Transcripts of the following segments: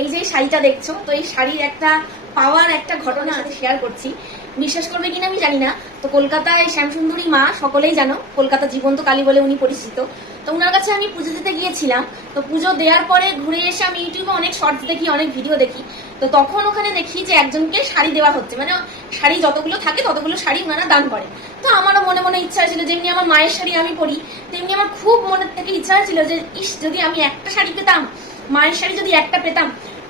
এই যে শাড়িটা দেখছো, তো এই শাড়ির একটা পাওয়ার একটা ঘটনা সাথে শেয়ার করছি। বিশ্বাস করবে কিনা আমি জানি না। তো কলকাতায় শ্যামসুন্দরী মা সকলেই জানো, কলকাতা জীবন্ত কালী বলে উনি পরিচিত। তো উনার কাছে আমি পুজো দিতে গিয়েছিলাম। তো পুজো দেওয়ার পরে ঘুরে এসে আমি ইউটিউবে অনেক শর্টস দেখি, অনেক ভিডিও দেখি। তো তখন ওখানে দেখি যে একজনকে শাড়ি দেওয়া হচ্ছে, মানে শাড়ি যতগুলো থাকে ততগুলো শাড়ি ওনারা দান করে। তো আমারও মনে মনে ইচ্ছা হয়েছিল, যেমনি আমার মায়ের শাড়ি আমি পরি, তেমনি আমার খুব মনের থেকে ইচ্ছা হয়েছিল যে ইস, যদি আমি একটা শাড়ি পেতাম, মায়ের শাড়ি যদি একটা পেতাম।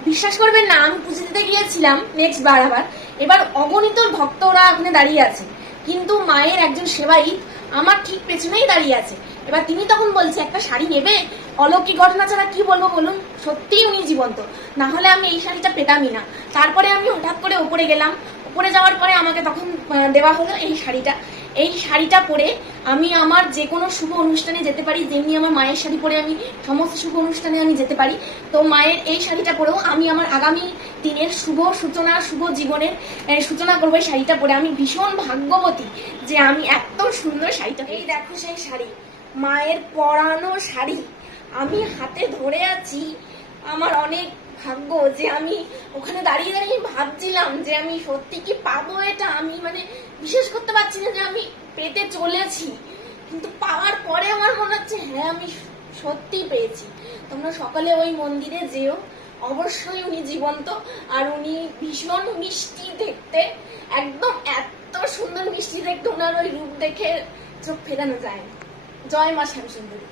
বিশ্বাস করবেন না, আমি পুজো দিতে গিয়েছিলাম নেক্সট বার আবার, এবার অগণিত ভক্তরা ওখানে দাঁড়িয়ে আছে, কিন্তু মায়ের একজন সেবায়িত আমার ঠিক পেছনেই দাঁড়িয়ে আছে। এবার তিনি তখন বলছে একটা শাড়ি নেবে, অলৌকিক ঘটনা ছাড়া কি বলবো বলুন, সত্যিই উনি জীবন্ত, না হলে আমি এই শাড়িটা পেতামই না। তারপরে আমি হঠাৎ করে উপরে গেলাম, উপরে যাওয়ার পরে আমাকে তখন দেওয়া হলো এই শাড়িটা। এই শাড়িটা পরে আমি আমার যে কোনো শুভ অনুষ্ঠানে যেতে পারি, যেমনি আমার মায়ের শাড়ি পরে আমি সমস্ত শুভ অনুষ্ঠানে আমি যেতে পারি। তো মায়ের এই শাড়িটা পরেও আমি আমার আগামী দিনের শুভ সূচনা, শুভ জীবনের সূচনা করবো এই শাড়িটা পরে। আমি ভীষণ ভাগ্যবতী যে আমি এত সুন্দর শাড়িটা, এই দেখো সেই শাড়ি, মায়ের পরানো শাড়ি আমি হাতে ধরে আছি। আমার অনেক ভাগ্য যে আমি ওখানে দাঁড়িয়ে দাঁড়িয়ে ভাবছিলাম যে আমি সত্যি কি পাবো এটা। আমি মানে বিশ্বাস করতে পারছি না যে আমি পেতে চলেছি, কিন্তু পাওয়ার পরে আমার মনে হচ্ছে হ্যাঁ আমি সত্যি পেয়েছি। তোমরা সকালে ওই মন্দিরে যেও, অবশ্যই উনি জীবন্ত, আর উনি ভীষণ মিষ্টি দেখতে, একদম এত সুন্দর মিষ্টি দেখতে, ওনার ওই রূপ দেখে চোখ ফেরানো যায় না। জয় মা শ্যামসুন্দরী।